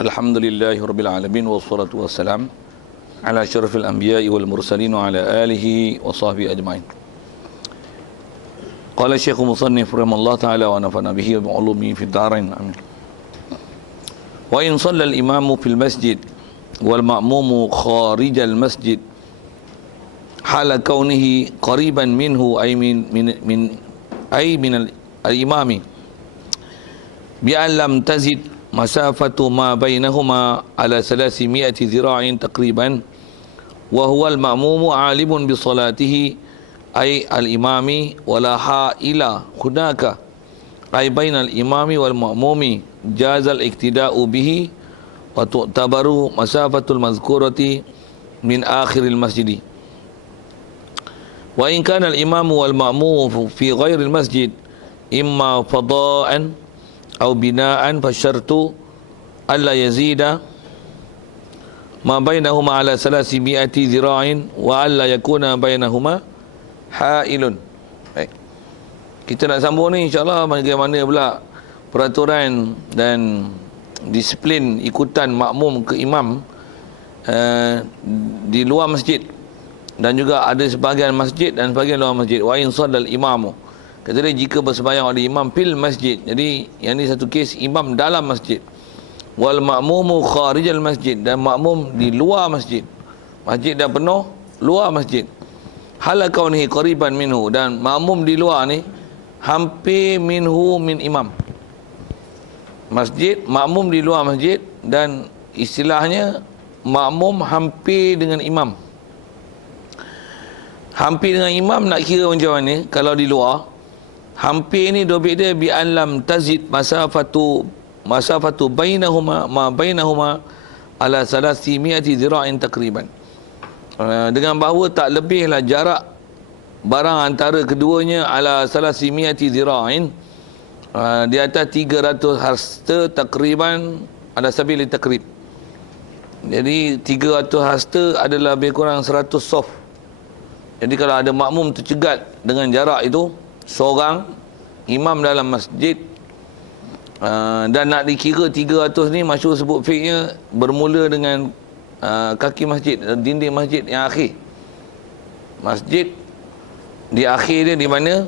Alhamdulillahi Rabbil Alamin. Wassalatu wassalam ala syarafil anbiya'i wal mursalin wa ala alihi wa sahbihi ajma'in. Qala Syekh Musannif rahimahullah ta'ala wa nafa'na bihi wa bi'ulumihi fid dharain. Amin. Wa in shalla al-imamu fil masjid wal ma'mumu kharijal masjid hala kaunihi qariban minhu ay min al-imami bi an lam tazid masafatu ma bainahuma ala 300 zira'in taqriban wa huwa al-ma'mumu 'alimun bi salatihi ay al-imami wala ha'ila hunaka ay bainal imami wal ma'mumi jazal iktida'u bihi wa tu'tabaru masafatul mazkurati min akhiril masjidi. Wa in kana al-imamu wal ma'mumu fi ghairil masjid imma fada'an aw bina'an fasyartu alla yazida ma bainahuma ala 300 zira'in wa alla yakuna bainahuma ha'ilun. Baik. Kita nak sambung ni insya-Allah bagaimana pula peraturan dan disiplin ikutan makmum ke imam di luar masjid, dan juga ada sebahagian masjid dan sebahagian luar masjid. Wa in shallal imamu, kata dia jika bersembahyang oleh imam fil masjid, jadi yang ni satu kes imam dalam masjid, wal ma'mumu kharijal masjid, dan makmum di luar masjid, masjid dah penuh, luar masjid, hala kaunihi qariban minhu, dan makmum di luar ni hampir minhu min imam, masjid makmum di luar masjid, dan istilahnya makmum hampir dengan imam. Hampir dengan imam nak kira macam mana kalau di luar? Hampir ni dobit dia bi an lam tazid masafatu bainahuma ma bainahuma ala 300 zira'in takriban. Dengan bahawa tak lebihlah jarak barang antara keduanya ala 300 zira'in, di atas 300 hasta takriban, ada sabili takrib. Jadi 300 hasta adalah lebih kurang 100 sof. Jadi kalau ada makmum tercegat dengan jarak itu seorang imam dalam masjid, dan nak dikira 300 ni masyhur sebut fiqhnya bermula dengan kaki masjid, dinding masjid yang akhir. Masjid di akhir dia di mana?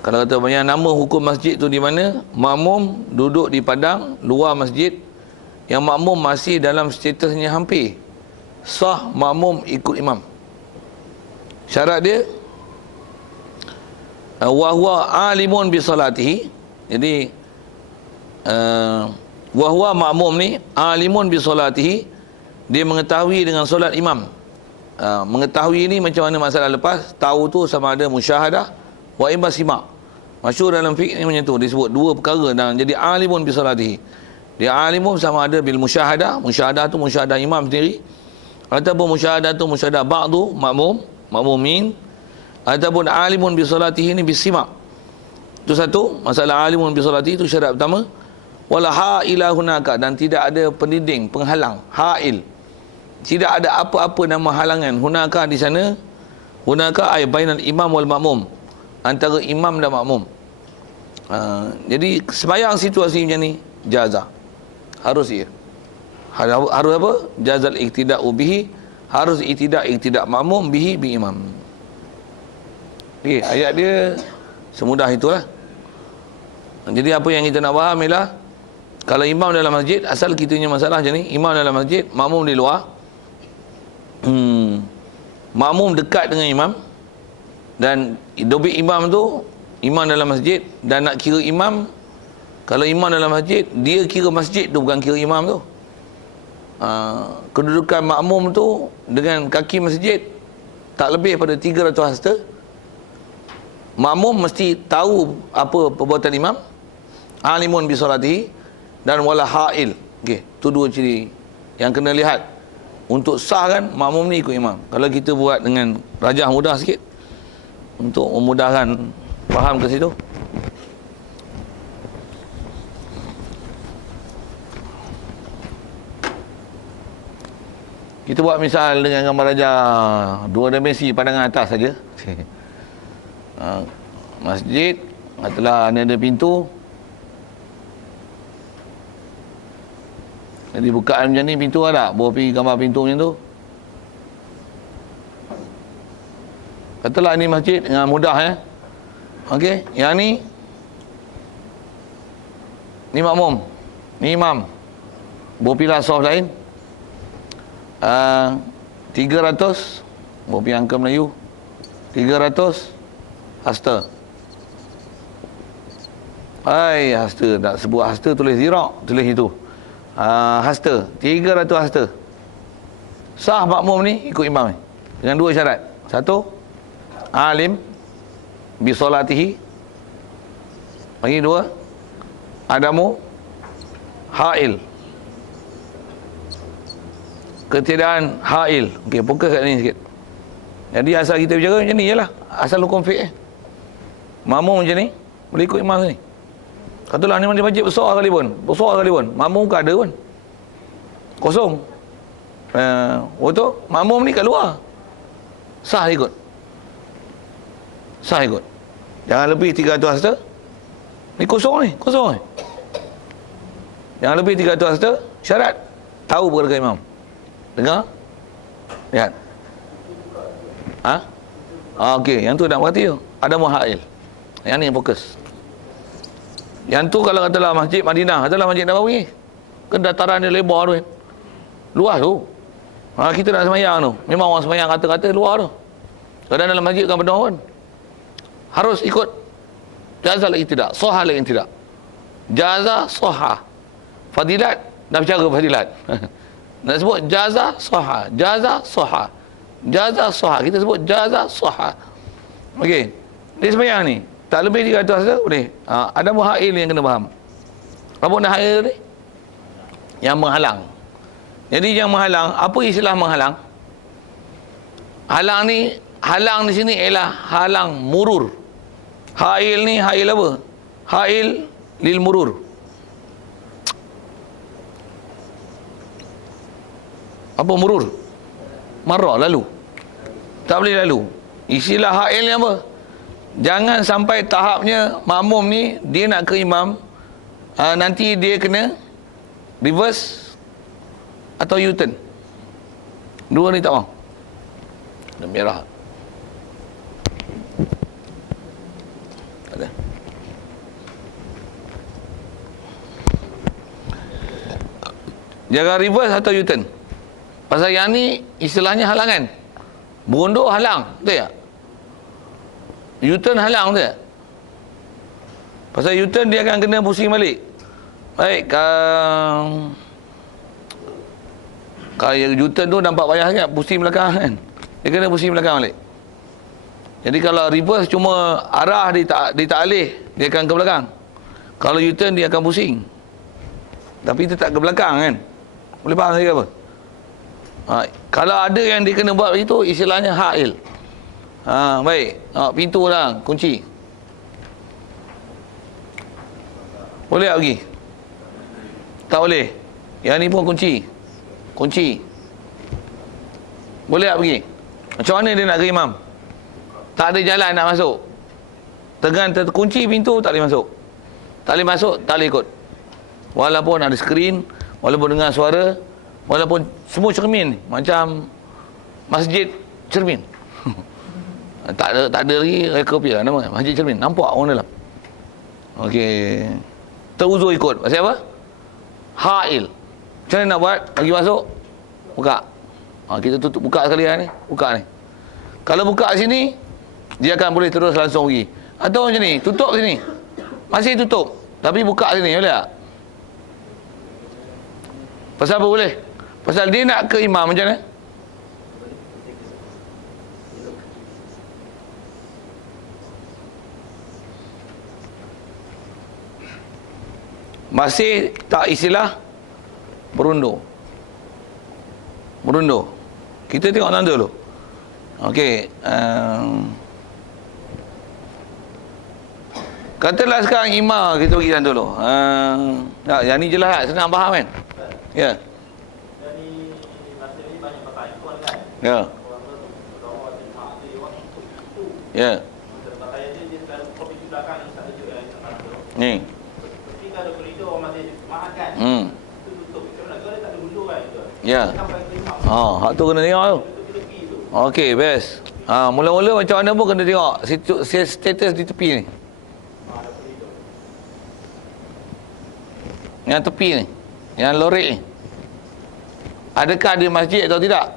Kalau kata banyak nama hukum masjid tu di mana? Makmum duduk di padang luar masjid, yang makmum masih dalam statusnya hampir sah makmum ikut imam. Syarat dia wa huwa alimun bi salatihi. Jadi wa huwa makmum ni alimun bi salatihi, dia mengetahui dengan solat imam. Mengetahui ni macam mana masalah lepas, tahu tu sama ada musyahadah wa imma sima'. Masyhur dalam fiqh ni macam tu, disebut dua perkara, dan jadi alimun bi salatihi. Dia alimun sama ada bil musyahadah, musyahadah tu musyahadah imam sendiri, ataupun musyahadah tu musyahadah ba'du makmumin, ataupun alimun bi salatihi ni bisima'. Itu satu masalah, alimun bi salatihi itu syarat pertama. Wala ha'ila hunaka, dan tidak ada pendinding, penghalang, ha'il. Tidak ada apa-apa nama halangan hunaka di sana. Hunaka ay bainal imam wal makmum, antara imam dan makmum. Jadi sembahyang situasi macam ni jaza, harus ia harus apa? Jazal iktida'u bihi, harus iktidak makmum bihi bi imam. Okey, ayat dia semudah itulah. Jadi apa yang kita nak faham ialah kalau imam dalam masjid, asal kita punya masalah macam ni, imam dalam masjid, makmum di luar. Makmum dekat dengan imam, dan dobit imam tu imam dalam masjid, dan nak kira imam, kalau imam dalam masjid, dia kira masjid tu, bukan kira imam tu. Kedudukan makmum tu dengan kaki masjid tak lebih pada 300 hasta. Makmum mesti tahu apa perbuatan imam, alimun bi salatihi, dan wala ha'il. Okey, tu dua ciri yang kena lihat untuk sah kan makmum ni ikut imam. Kalau kita buat dengan rajah mudah sikit untuk memudahkan faham ke situ. Kita buat misal dengan gambar rajah dua dimensi pandangan atas saja. Masjid, katalah ada pintu, Jadi bukaan macam ni pintu ada. Bawa pergi gambar pintu macam tu. Katalah ni masjid dengan mudah ya. Okey, yang ni makmum. Ni imam. Bawa pilah soft lain. 300 bawa pergi angka Melayu. 300 hasta. Hai, hasta. Tak sebut hasta, tulis zirak, tulis itu. Hasta. 300 hasta. Sah makmum ni ikut imam ni. Dengan dua syarat. Satu, alim bisolatihi. Lagi dua, adamu hail. Ketiadaan hail. Okey, fokus kat ni sikit. Jadi asal kita bicara macam ni je lah. Asal hukum fiqh. Makmum macam ni, boleh ikut imam ni. Katalah ni masjid besar kali pun. Makmum ke ada pun. Kosong. Waktu makmum ni kat luar. Sah ikut. Jangan lebih 300 hasta. Ni kosong ni. Jangan lebih 300 hasta. Syarat tahu perkara imam. Dengar? Lihat. Okey, yang tu nak berhati tu. Ada muhail. Yang ni fokus. Yang tu kalau katalah masjid Madinah, katalah masjid Nabawi. Kan dataran dia lebar tu. Luas tu. Kita nak semayang tu. Memang orang semayang kata-kata luar tu. Kadang dalam masjid kan penuh pun. Harus ikut jaza al-i'tidak, soha al-i'tidak. Jaza soha. Fadilat, dah bercara fadilat. Nak sebut jaza soha. Kita sebut jaza soha. Okey. Dia semayang ni. Tak lebih 300 hasta boleh. Ada muhail yang kena faham. Apa nak hail ni? Yang menghalang. Jadi yang menghalang, apa istilah menghalang? Halang di sini ialah halang murur. Hail ni hail apa? Hail lil murur. Apa murur? Marah, lalu. Tak boleh lalu. Istilah hail ni apa? Jangan sampai tahapnya makmum ni dia nak ke imam, nanti dia kena reverse atau U-turn. Dua ni tak mau. Dah merah. Ada. Jangan reverse atau U-turn. Pasal yang ni istilahnya halangan. Berundur halang, betul tak? U-turn halang tu. Pasal U-turn dia akan kena pusing balik. Baik, kalau U-turn tu nampak payah sangat, pusing belakang kan. Dia kena pusing belakang balik. Jadi kalau reverse cuma arah dia tak alih, dia akan ke belakang. Kalau U-turn dia akan pusing. Tapi dia tak ke belakang kan. Boleh faham saya apa? Kalau ada yang dia kena buat begitu, istilahnya hail. Baik. Pintu lah, kunci. Boleh tak pergi? Tak boleh. Yang ni pun kunci. Boleh tak pergi? Macam mana dia nak ke imam? Tak ada jalan nak masuk. Terkunci pintu, tak boleh masuk. Tak boleh ikut. Walaupun ada skrin, walaupun dengar suara, walaupun semua cermin. Macam masjid cermin. Tak ada lagi reka lah nama masjid cermin. Nampak orang dalam. Okey. Teruzur ikut. Pasal apa? Hail. Macam mana nak buat? Bagi masuk. Buka. Kita tutup buka sekali ni. Buka ni. Kalau buka sini, dia akan boleh terus langsung pergi. Atau macam ni, tutup sini. Masih tutup. Tapi buka sini, boleh tak? Pasal apa boleh? Pasal dia nak ke imam macam mana? Masih tak istilah berundur. Kita tengok tanda dulu. Okey. Katalah sekarang imam kita bagi tanda dulu. Yang ni jelas tak? Senang faham kan? Ya. Jadi masa ni banyak pakai ikon kan? Ya. Ya. Pakaian dia selalu kopi di belakang yang tak tunjuk yang Ni. ketika ada koridor masih makan kan? Itu tutup. Macam mana? Kalau tak Ya. Hak tu kena tengok tu. Okey, best. Mula-mula macam mana pun kena tengok status di tepi ni. Yang tepi ni, yang lorek ni, adakah dia masjid atau tidak?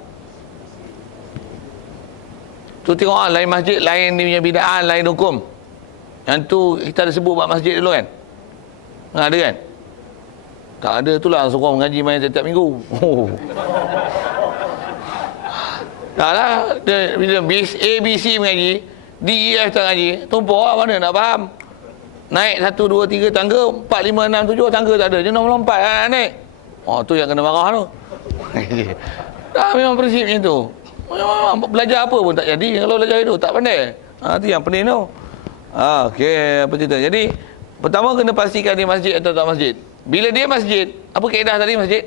Tu tengok lain masjid, lain dia punya bidaan, lain hukum. Yang tu kita ada sebut buat masjid dulu kan? Ada kan? Tak ada tu lah suruh mengaji main setiap minggu. Tak lah, bila A, B, C mengaji, D, E, F tak mengaji, tumpuk lah, mana nak faham? Naik 1, 2, 3 tangga, 4, 5, 6, 7 tangga tak ada, je nombor 4 lah naik. Tu yang kena marah tu. Memang prinsipnya tu. Belajar apa pun tak jadi kalau belajar itu, tak pandai. Tu yang pening tu. Okey, apa cerita? Jadi, pertama kena pastikan dia masjid atau tak masjid. Bila dia masjid, apa kaedah tadi masjid?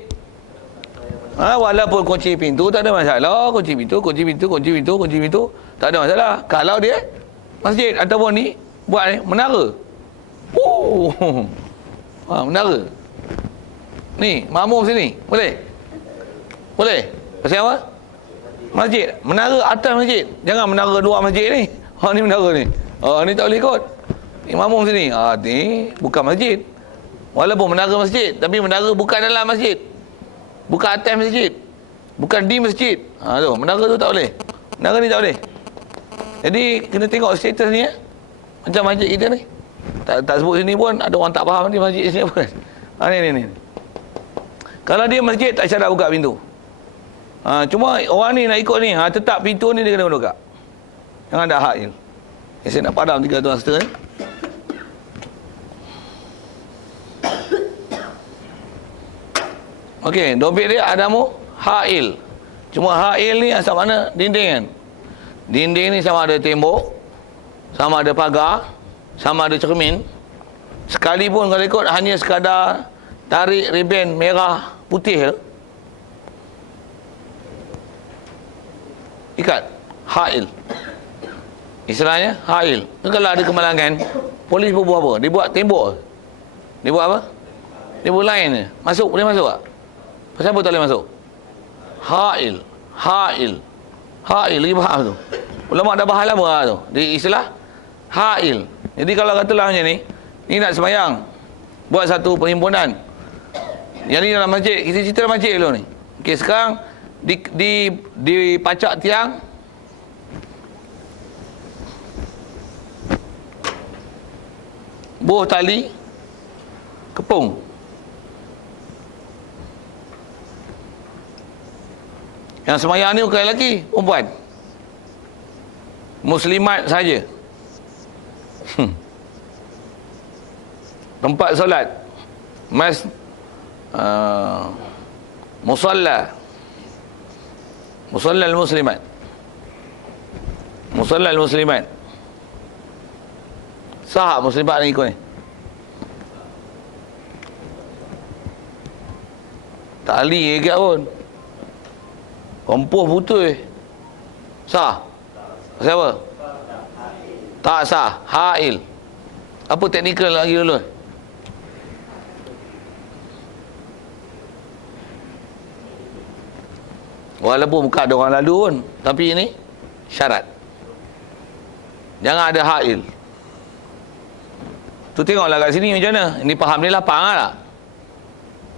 Walaupun kunci pintu tak ada masalah. Kunci pintu, tak ada masalah. Kalau dia masjid ataupun ni buat ni menara. Menara. Ni, makmum sini. Boleh? Boleh? Pasal apa? Masjid. Menara atas masjid. Jangan menara luar masjid ni. Ni menara ni. Ni tak boleh ikut. Ni makmum sini. Ni bukan masjid. Walaupun menara masjid, tapi menara bukan dalam masjid. Bukan atas masjid. Bukan di masjid. Tu, menara tu tak boleh. Menara ni tak boleh. Jadi, kena tengok status ni. Macam masjid kita ni. Tak sebut sini pun, ada orang tak faham ni masjid sini pun. Ni. Kalau dia masjid, tak syarat buka pintu. Cuma orang ni nak ikut ni, tetap pintu ni dia kena buka. Jangan ada hak. Saya nak padam 3 tuan setengah ni. Okey, dompet dia adamu ha'il. Cuma ha'il ni asal mana? Dinding kan? Dinding ni sama ada tembok, sama ada pagar, sama ada cermin. Sekalipun kalau ikut hanya sekadar tarik riben merah putih, ikat ha'il. Istilahnya ha'il. Kalau ada kemalangan, polis pun buat apa? Dia buat tembok. Dia buat apa? Dia buat lain je. Masuk, boleh masuk tak? Pasal apa tak boleh masuk? Ha'il lagi faham tu. Ulama dah bahas lama lah tu. Di istilah ha'il. Jadi kalau katalah macam ni nak sembahyang, buat satu perhimpunan. Yang ni dalam masjid, kita cerita dalam masjid dulu ni. Okey, sekarang di pacak tiang buah tali kepung. Yang sembahyang ni bukan lelaki, perempuan. Muslimat saja. Tempat solat. Musalla al-muslimat. Musalla al-muslimat. Sah muslimat ni ikut ni. Tali ke pun. Kompoh putus. Sah? Siapa? Tak sah. Ha'il. Apa teknikal lagi dulu? Walaupun bukan ada orang lalu pun, tapi ini syarat. Jangan ada ha'il. Tu tengoklah kat sini macam mana. Ini faham ni lapang lah.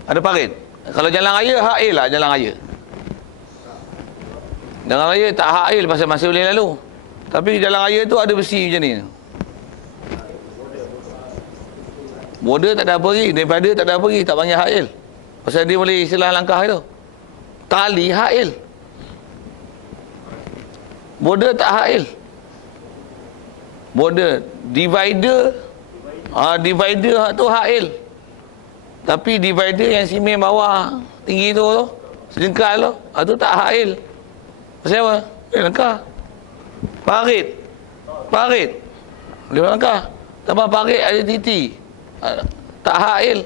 Ada parit. Kalau jalan raya, ha'il lah jalan raya. Jalan raya tak ha'il pasal masih boleh lalu. Tapi jalan raya tu ada besi macam ni. Border tak ada apa lagi. Daripada tak ada apa lagi. Tak panggil ha'il. Pasal dia boleh istilah langkah itu. Tali ha'il. Border tak ha'il. Border. Divider. Divider tu ha'il. Tapi divider yang simen bawah tinggi tu, sejengkal tu, tu tak ha'il. Pasal apa? Langkah. Parit. Boleh langkah. Tambah parit ada titi. Tak ha'il.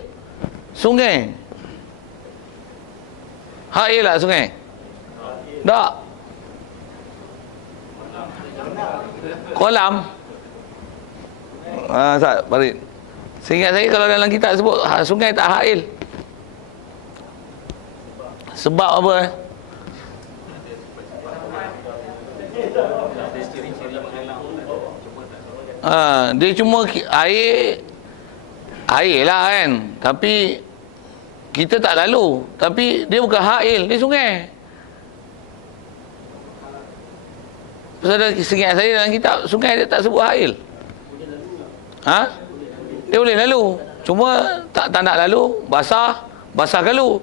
Sungai. Ha'il lah sungai? Tak. Kolam. Tak, parit. Seingat saya kalau dalam kitab sebut sungai tak ha'il. Sebab apa dia cuma air lah kan. Tapi kita tak lalu. Tapi dia bukan hail, dia sungai. Pasal ada seingat saya dalam kitab, sungai dia tak sebut hail. Dia boleh lalu. Cuma tak nak lalu, basah kalu.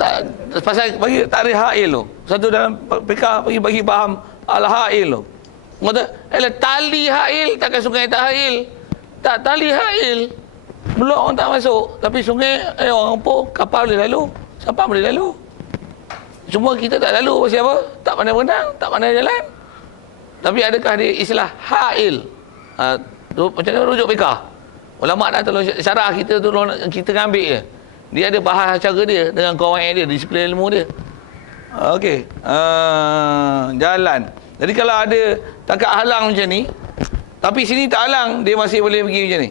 Tak, pasal bagi tak ada hail tu. Satu dalam PK bagi faham al-hail tu. Kata, tali hail, takkan sungai tak hail. Tak, tali hail. Blok orang tak masuk. Tapi sungai, orang apa, kapal boleh lalu. Sampan boleh lalu. Cuma kita tak lalu pasal apa? Tak pandai berenang, tak pandai jalan. Tapi adakah dia istilah hail? Macam mana rujuk PK? Ulama dah tolong syarah kita tu, kita ambil je. Dia ada bahas cara dia dengan kawan dia, disiplin ilmu dia. Okey. Jalan. Jadi kalau ada takat halang macam ni, tapi sini tak halang, dia masih boleh pergi macam ni.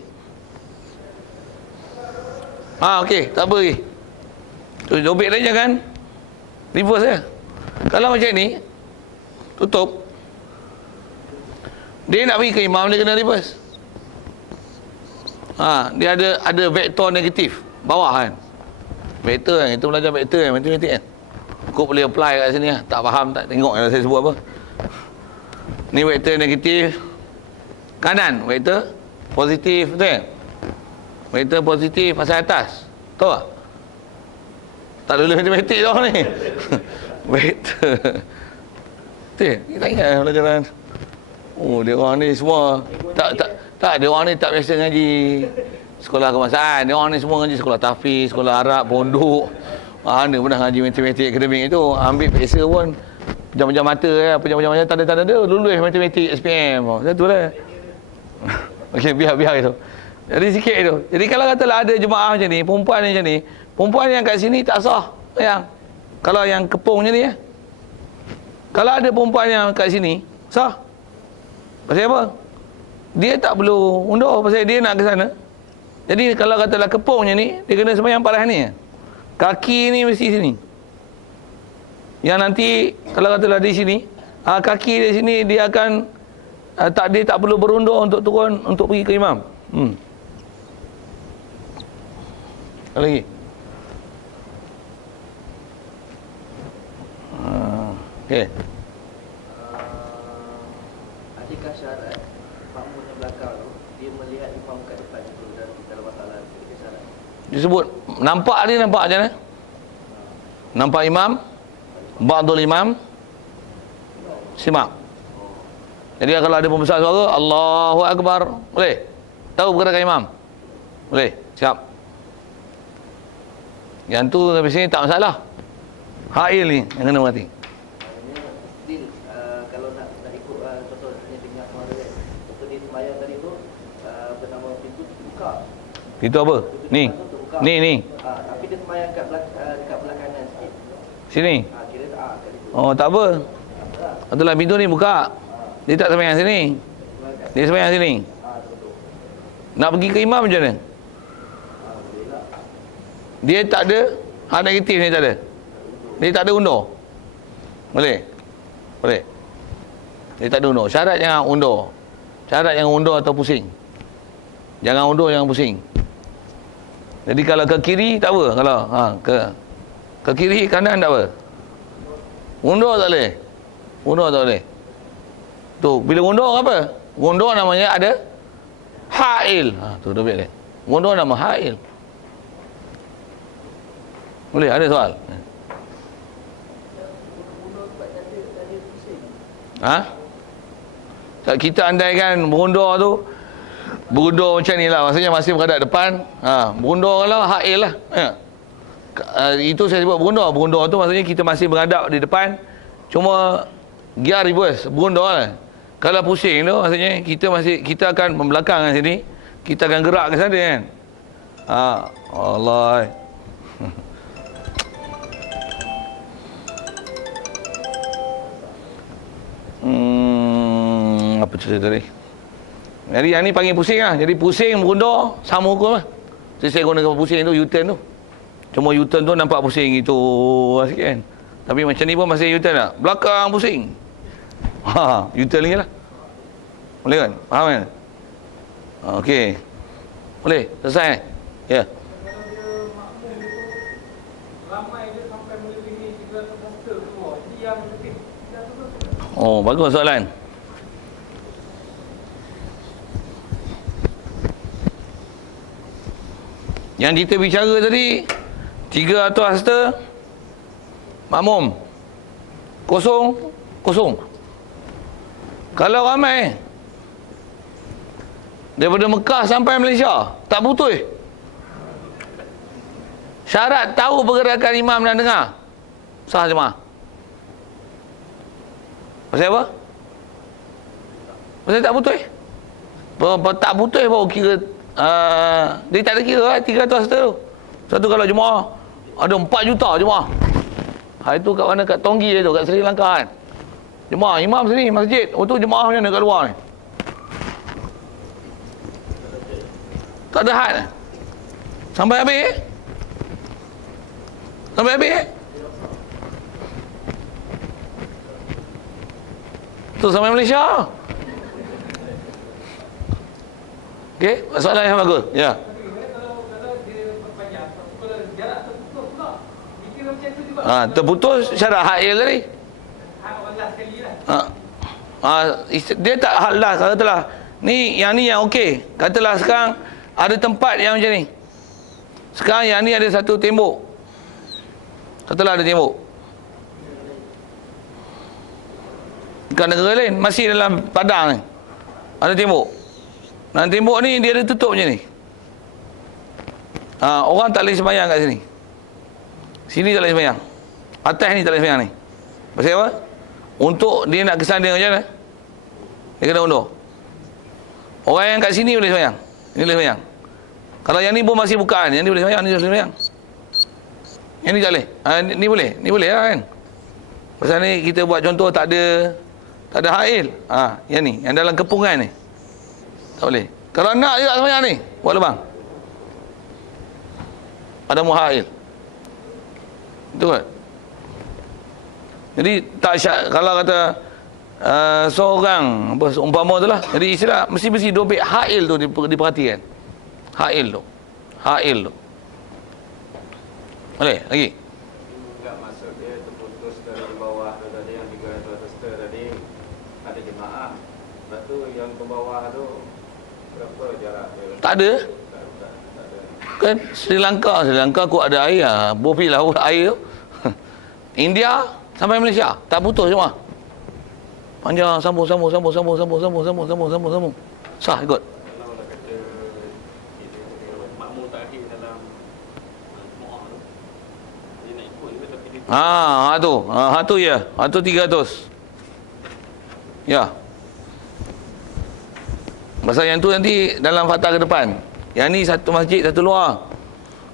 Okey, tak apa lagi. Tu dobek dia jangan reverse ya. Kalau macam ni, tutup. Dia nak pergi ke imam, dia kena reverse. Dia ada vektor negatif bawah kan. Vektor kan, kita belajar vektor kan, matematik kan. Kau boleh apply kat sini lah. Tak faham, tak tengok yang saya sebut apa. Ni vektor negatif kanan, vektor positif, betul kan? Vektor positif pasal atas. Tahu tak? Tak lulus matematik tau ni. Vektor. Betul? Kita ingat pelajaran. Dia orang ni semua tak dia orang ni tak biasa ngaji sekolah kebangsaan. Dia orang ni semua ngaji sekolah tahfiz, sekolah Arab, pondok. Mana pernah ngaji matematik akademik itu. Ambil peksa pun pejam-pejam mata pejam-pejam mata tanda-tanda dia lulus matematik SPM. Satu lah. Okey, biar itu. Jadi sikit itu. Jadi kalau katalah ada jemaah macam ni, perempuan macam ni, perempuan yang kat sini tak sah. Kalau yang kepung macam ni kalau ada perempuan yang kat sini, sah. Pasal apa? Dia tak perlu undur pasal dia nak ke sana. Jadi kalau katalah kepung macam ni, dia kena sembahyang parah ni. Kaki ni mesti sini. Yang nanti kalau katalah di sini, kaki di sini dia akan dia tak perlu berundur untuk turun untuk pergi ke imam. Apa lagi? Okey. Adakah syarat makmum yang belakang tu dia melihat imam kat depan itu dan dalam masalah itu syarat? Disebut nampak macam mana? Nampak imam, ba'dul imam simak. Jadi kalau ada pembesar suara Allahu Akbar, boleh? Tahu pergerakan imam? Boleh, siap. Yang tu sampai sini tak masalah. Hail ni yang kena mati. Kalau nak ikut contoh hanya dengar suara kan. Contoh dia sembahyang tadi tu bernama pintu buka. Pintu apa? Ni. Ni. Tapi dia sembahyang kat belakangan sikit. Sini. Kira kat situ. Oh, tak apa. Itulah pintu ni buka. Dia tak sembahyang sini. Dia sembahyang sini. Nak pergi ke imam macam mana? Dia tak ada negatif ni, tak ada. Dia tak ada undur. Boleh? Boleh. Dia tak ada undur. Syarat jangan undur. Syarat jangan undur atau pusing. Jangan undur, jangan pusing. Jadi kalau ke kiri tak apa. Kalau ke kiri, kanan tak apa. Undur tak boleh. Undur tak boleh. Tu, bila undur apa? Undur namanya ada hail. Tu dah biar dia. Undur nama hail. Boleh, ada soal? Kita andaikan berundur macam ni lah, maksudnya masih berhadap depan. Berundur kalau hail lah. Itu saya sebut berundur tu maksudnya kita masih berhadap di depan, cuma gear reverse, berundur lah. Kalau pusing tu maksudnya kita akan membelakang kat sini, kita akan gerak ke sana kan. Allah. Apa cerita tadi? Jadi yang ni panggil pusing lah. Jadi pusing berundur sama hukum lah. Jadi saya gunakan pusing tu, U-turn tu. Cuma U-turn tu nampak pusing gitu sikit kan. Tapi macam ni pun masih U-turn tak? Belakang pusing. U-turn lagi lah. Boleh kan? Faham kan? Okey. Boleh? Selesai? Ya. Oh, bagus soalan. Yang kita bicara tadi 300 hasta makmum. Kosong. Kalau ramai daripada Mekah sampai Malaysia tak putus. Syarat tahu pergerakan imam dan dengar. Sah jemaah. Pasal apa? Pasal tak putus. Tak putus baru kira dia tak ada kira 300 hasta tu. Satu kalau jemaah ada 4 juta jemaah. Hari tu kat mana? Kat Tonggi tu, kat Sri Lanka kan. Jemaah imam sini masjid. Oh tu jemaah macam mana kat luar ni? Tak ada had. Sampai habis. Tu sampai Malaysia. Okey, soalan yang bagus. Ya. Terputus syarat hail tadi. Dia tak hal lah, katalah. Yang ni yang okey. Katalah sekarang ada tempat yang macam ni. Sekarang yang ni ada satu tembok. Katalah ada tembok. Bukan negara lain, masih dalam padang ni. Ada tembok. Dan tembok ni dia ada tutup macam ni. Orang tak boleh sembahyang kat sini. Sini tak boleh sembahyang. Atas ni tak boleh sembahyang ni. Pasal apa? Untuk dia nak kesan dia macam mana? Dia kena undur. Orang yang kat sini boleh sembahyang. Ini boleh sembahyang. Kalau yang ni pun masih bukaan, yang ni boleh sembahyang, ni boleh sembahyang. Yang ni tak boleh. Ni boleh. Ni boleh lah kan. Pasal ni kita buat contoh tak ada hail. Yang ni, yang dalam kepungan ni. Tak boleh. Kalau nak juga sembahyang ni, buat lubang. Ada muhail. Betul kan? Jadi tak syak, kalau kata seorang umpama tu lah. Jadi istilah mesti dobek hail tu diperhatikan. Hail tu. Boleh lagi? Enggak, maksud dia terputus dari bawah tu tadi yang 300 hasta tadi ada jemaah. Lepas tu yang ke bawah tu berapa jarak dia? Tak ada. Tak ada. Kan Sri Lanka kau ada air. Bopi lah air. India sampai Malaysia tak putus semua. Panjang sambung. Sah ikut. Kalau nak kata makmum takhir dalam jemaah tu, dia nak ikut juga tapi dia tu ya. Tu 300. Ya. Pasal yang tu nanti dalam fatwa ke depan. Yang ni satu masjid, satu luar.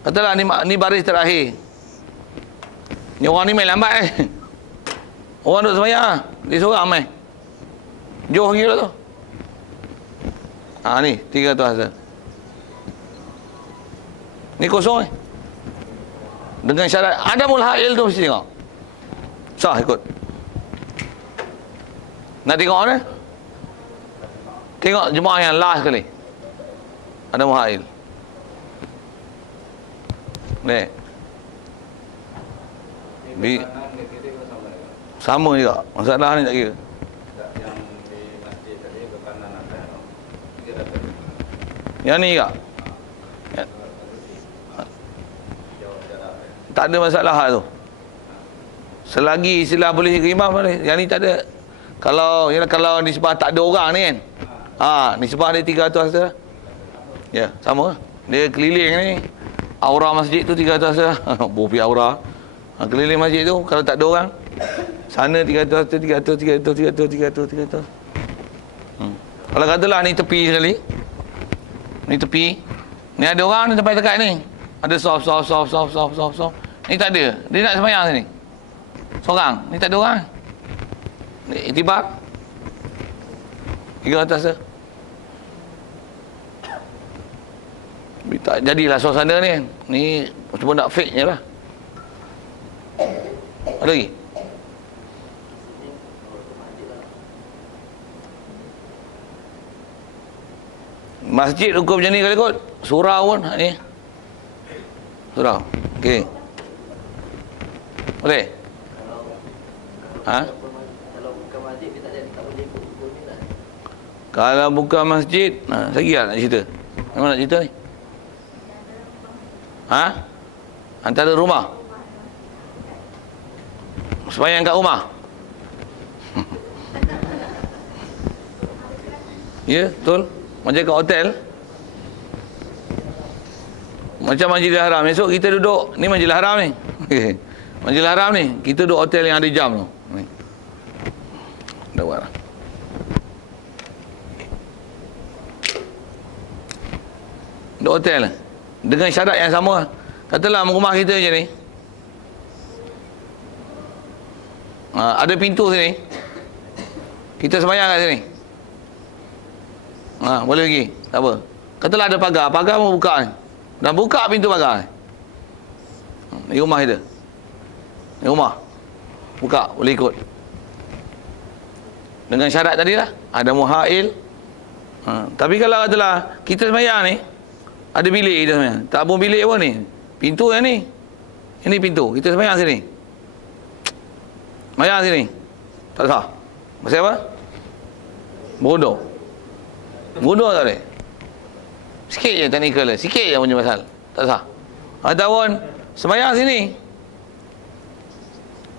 Katalah ni baris terakhir. Ni orang ni main lambat Orang duduk sembahyang, dia seorang main. Jauh gila tu. Ni 300 hasta. Ni kosong dengan syarat adamul hail tu mesti tengok. Sah ikut. Nak tengok mana? Tengok jemaah yang last sekali. Adamul hail. Ni. Sama juga. Masalah ni tak kira. yang di masjid tadi ke kanan atas tu. Dia dah Yang ni juga. jauh jarak. Tak ada masalah tu. Selagi istilah boleh ke imam boleh. Yang ni tak ada. Kalau di sebelah tak ada orang ni kan. Di sebelah dia 300 hasta. Ya, sama. Dia keliling ni. Aura masjid tu 300 hasta. Bopi aura. Keliling masjid tu kalau tak ada orang. Sana 300 hasta, 300. Kalau katalah ni tepi sekali. Ni tepi. Ni ada orang ni sampai dekat ni. Ada soft. Ni tak ada. Dia nak sembahyang sini. Seorang. Ni tak ada orang. Ni itibak. 300 hasta. Tak jadilah suasana ni. Ni cuma nak fake je lah. Ada lagi? Masjid hukum macam ni kalau ikut surau pun ni. Surau. Okey. Boleh? Ha? Kalau bukan masjid dia tak boleh ikut hukum ni lah. Kalau bukan masjid, lagi lah nak cerita. Memang nak cerita ni? Ha? Antara rumah? Sembahyang kat rumah? Ya, betul. Macam kat hotel. Macam Masjidil Haram. Esok kita duduk, ni Masjidil Haram ni. Masjidil Haram ni, kita duduk hotel yang ada jam tu. Ni. Dah buat lah. Duduk hotel lah. Dengan syarat yang sama. Katalah rumah kita je ni. Ada pintu sini. Kita sembahyang kat sini. Boleh lagi. Tak apa. Katalah ada pagar. Pagar pun buka ni. Dan buka pintu pagar ni. Ni rumah kita. Ni rumah. Buka. Boleh ikut. Dengan syarat tadi lah. Ada muhail. Tapi kalau katalah kita sembahyang ni. Ada bilik kita sembahyang. Tak pun bilik pun ni. Pintu yang ni. Ini pintu. Kita sembahyang sini. Sembahyang sini. Tak sah. Pasal apa? Bodoh. Bodoh tak boleh. Sikit je teknikal dia. Sikit je punya pasal. Tak sah. Ataupun sembahyang sini.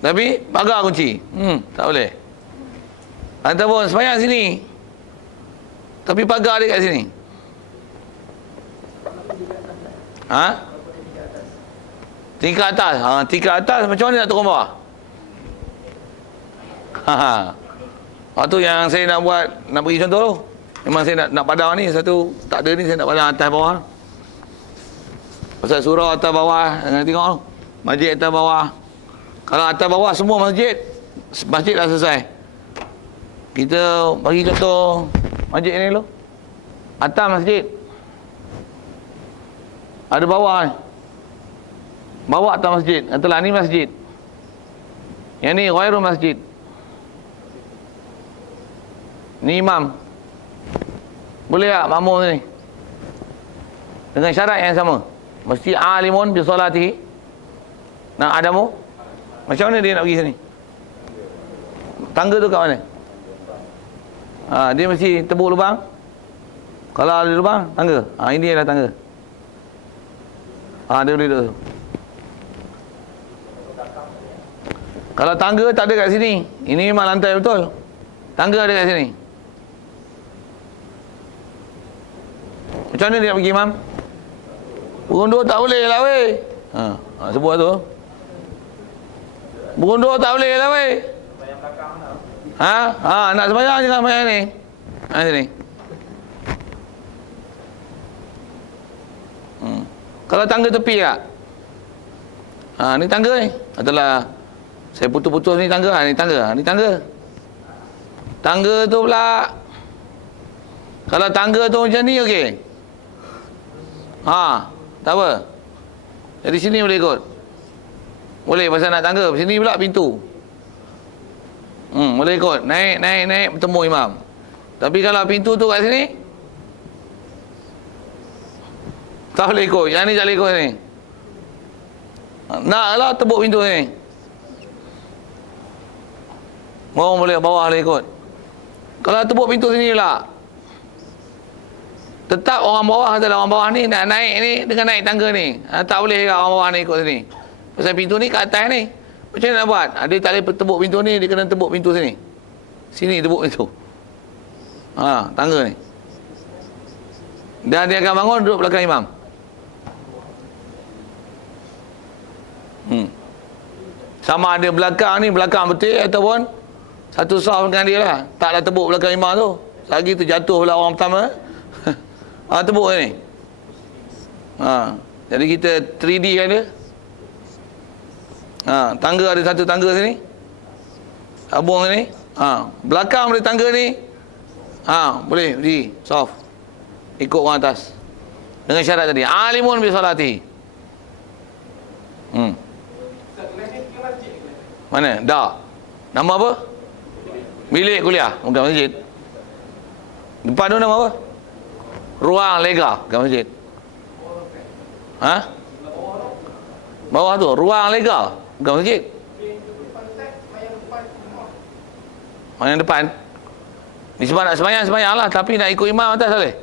Tapi pagar kunci. Tak boleh. Ataupun sembahyang sini. Tapi pagar dia kat sini. Tingkat atas. Tingkat atas macam mana nak turun bawah? Waktu yang saya nak buat, nak bagi contoh tu. Memang saya nak padang ni, satu tak ada ni, saya nak padang atas bawah. Pasal surau atas bawah, tengok tu. Masjid atas bawah. Kalau atas bawah semua masjid dah selesai. Kita bagi contoh masjid ni dulu. Atas masjid. Ada bawah ni. Bawah atas masjid. Katalah ni masjid. Yang ni ghairul masjid. Ni imam. Boleh tak makmum ni? Dengan syarat yang sama. Mesti alimun bi salatihi. Nak adamu? Macam mana dia nak pergi sini? Tangga tu kat mana? Dia mesti tebuk lubang. Kalau ada lubang, tangga. Ini adalah tangga. Dia boleh duduk. Kalau tangga tak ada kat sini, ini memang lantai betul. Tangga ada kat sini. Macam mana dia nak pergi imam? Berundur tak boleh lah weh. Sebut tu. Berundur tak boleh lah weh. Nak sembahyang je kan sembahyang ni. Sini. Kalau tangga tepi tak? Ni tangga ni. Katalah saya putus-putus ni tangga. Ni tangga. Ni tangga. Tangga tu pula. Kalau tangga tu macam ni okey. Tak apa. Dari sini boleh ikut. Boleh pasal nak tangga. Sini pula pintu. Boleh ikut. Naik bertemu imam. Tapi kalau pintu tu kat sini, tak boleh ikut. Yang ni tak boleh ikut ni. Naklah tebuk pintu ni. Orang boleh bawah boleh ikut. Kalau tebuk pintu sini pula, tetap orang bawah adalah orang bawah ni nak naik ni dengan naik tangga ni. Tak boleh juga orang bawah ni ikut sini. Pasal pintu ni kat atas ni. Macam mana nak buat? Dia tak boleh tebuk pintu ni, dia kena tebuk pintu sini. Sini tebuk pintu. Tangga ni. Dan dia akan bangun duduk belakang imam. Sama ada belakang ni, belakang betul ataupun satu sah dengan dia lah. Taklah tebuk belakang imam tu. Lagi tu jatuh pula orang pertama. Tebuk ni. Jadi kita 3D kan dia. Tangga ada satu tangga sini. Abung sini. Belakang dari tangga ni. Boleh berdiri. Soft. Ikut orang atas. dengan syarat tadi. Alimun bi salatihi. Mana? Dah. Nama apa? Bilik kuliah, bukan masjid. Depan tu nama apa? Ruang lega, bukan masjid. Ha? Bawah tu, ruang lega, bukan masjid. Mana yang depan? Ni sebab nak sembahyang lah, tapi nak ikut imam atas boleh?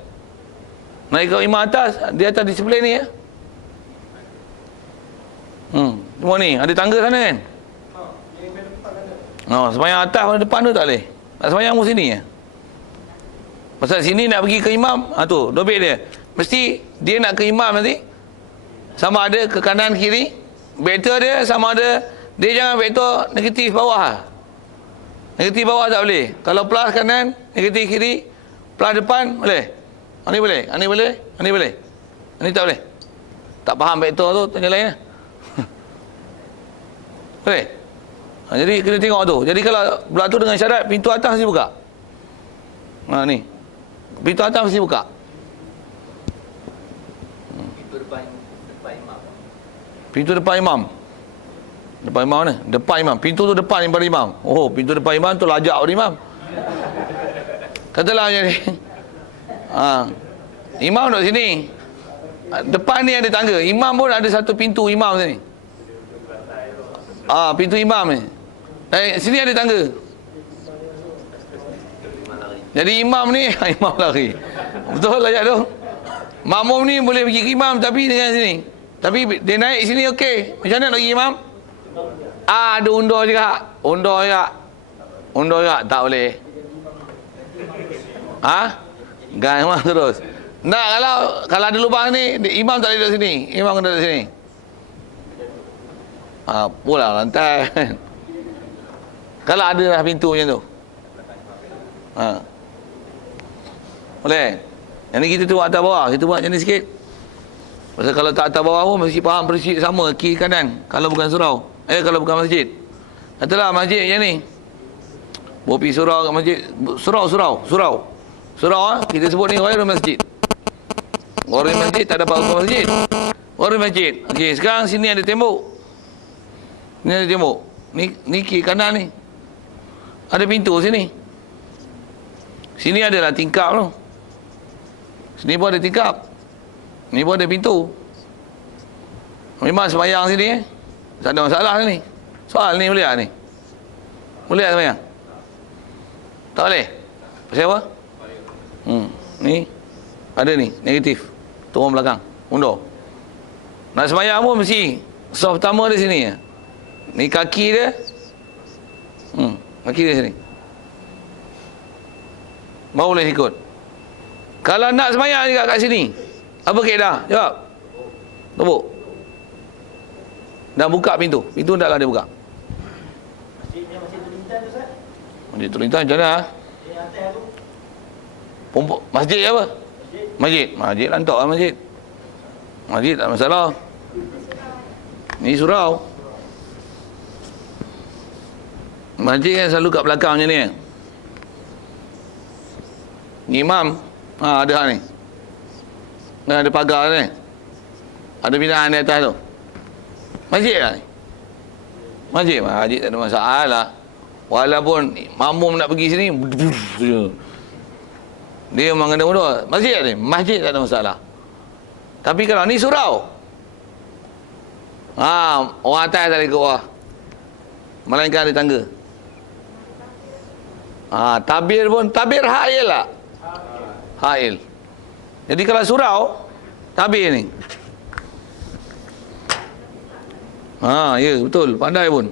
Nak ikut imam atas, di atas disiplin ni ya. Semua ni, ada tangga sana kan? Sembahyang atas pada depan tu tak boleh. Nak sembahyang pun sini ya. Pasal sini nak pergi ke imam, tu dobit dia. Mesti dia nak ke imam nanti, sama ada ke kanan kiri, vektor dia sama ada, dia jangan vektor negatif bawah. Negatif bawah tak boleh. Kalau plus kanan, negatif kiri, plus depan boleh. Ini boleh, ini boleh, ini boleh. Ini tak boleh. Tak faham vektor tu, tanya lain lah. Boleh? Jadi kena tengok tu. Jadi kalau berlaku dengan syarat pintu atas mesti buka. Ni. Pintu atas mesti buka. Pintu depan imam. Pintu depan imam. Depan imam mana? Depan imam. Pintu tu depan daripada imam. Oh, pintu depan imam tu lajak pada imam. Katalah macam ni. Imam duduk sini. Depan ni ada tangga. Imam pun ada satu pintu imam sini. Pintu imam ni. Sini ada tangga. Jadi imam ni imam lari. Betul lah tu. Makmum ni boleh pergi ke imam tapi dengan sini. Tapi dia naik sini okey. Macam mana nak pergi imam? Ada undur juga. Undur juga tak boleh. Memang terus. Nak kalau ada lubang ni, imam tak boleh duduk sini. Imam kena duduk sini. Pula lantai. Kalau ada lah pintu macam tu. Boleh. Yang ni kita tu atas bawah. Kita buat macam ni sikit. Pasal kalau tak atas bawah pun mesti faham prinsip sama kiri kanan. Kalau bukan surau. Kalau bukan masjid. Katalah masjid yang ni. Bopi surau kat masjid. Surau kita sebut ni ghairul masjid. Ghairul masjid tak dapat hukum masjid. Ghairul masjid. Okey, sekarang sini ada tembok. Ni ada tembok. Ni kiri kanan ni. Ada pintu sini. Sini adalah tingkap tu. Sini pun ada tingkap. Ni pun ada pintu. Memang sembahyang sini tak ada masalah ni. Soal ni boleh tak ni? Boleh tak sembahyang? Tak boleh? Pasal apa? Ni ada ni, negatif. Turun belakang, undur. Nak sembahyang pun mesti soft pertama di sini. Ni kaki dia. Kaki dia sini. Baru boleh ikut. Kalau nak sembahyang juga kat sini, apa kaedah? Jawab. Tepuk. Dan buka pintu. Pintu taklah dia buka. Masjid terlintas tu, Ustaz? Masjid terlintas macam mana? Masjid apa? Masjid lantak lah masjid. Masjid tak masalah. Ni surau. Masjid kan selalu kat belakang macam ni. Ni imam. Ada hak ni. Ada pagar ni. Ada binaan di atas tu. Masjid lah ni. Masjid tak ada masalah. Walaupun makmum nak pergi sini, dia memang kena mundur. Masjid ni, masjid tak ada masalah. Tapi kalau ni surau, orang atas tak boleh ke bawah, melainkan ada tangga. Tabir pun, tabir hail lah. Hail. Jadi kalau surau, tabir ni. Ya betul, pandai pun.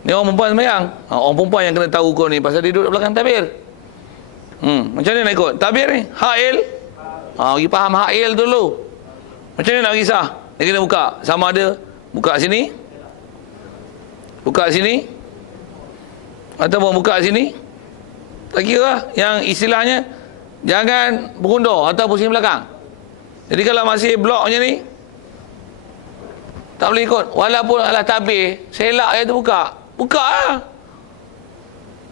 Ni orang perempuan sembahyang. Orang perempuan yang kena tahu kau ni pasal dia duduk belakang tabir. Macam mana nak ikut? Tabir ni, hail. Pergi faham hail dulu. Macam mana nak kisah? Dia kena buka. Sama ada buka sini, buka sini, ataupun buka sini. Tak kira lah. Yang istilahnya jangan berundur atau pusing belakang. Jadi kalau masih blok macam ni, tak boleh ikut. Walaupun alah tabir, selak je tu buka. Buka lah.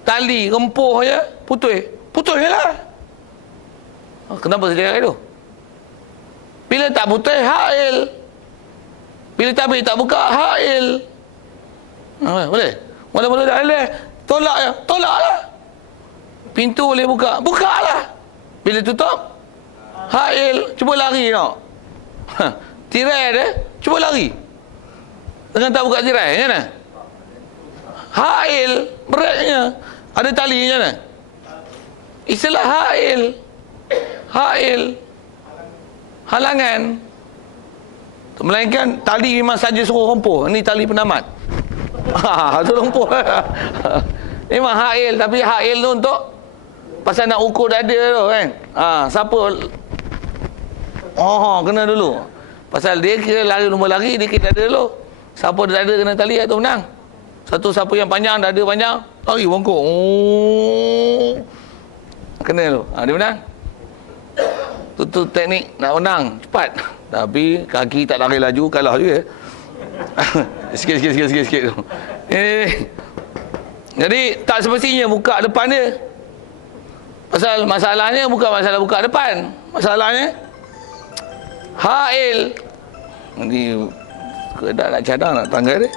Tali, rempuh je, putus je lah. Kenapa sedia tu? Bila tak putih, hail. Bila tabik tak buka, hail. Boleh? Boleh dah boleh. Tolak ya, tolaklah. Pintu boleh buka, bukalah. Bila tutup, hail. Cuba lari nak. Tirai dia, cuba lari. Dengan tak buka tirai, macam mana? Hail, beratnya. Ada tali macam mana? Istilah hail. Hail. Halangan. Melainkan tali memang saja suruh rompoh. Ini tali penamat. Itu rompoh. Memang hail. Tapi hail tu untuk pasal nak ukur dada tu kan. Siapa? Kena dulu. Pasal dia kira lari lumba lari, dia kira dada dulu. Siapa dada kena tali, itu menang. Satu siapa yang panjang, dada panjang, lari bongkok. Kena tu. Dia menang. Tu teknik nak menang cepat. Tapi kaki tak lari laju, kalah juga. Sikit tu. Jadi tak semestinya buka depan dia. Pasal masalahnya bukan masalah buka depan. Masalahnya hail. Nanti keadaan nak cadang nak tangga dia.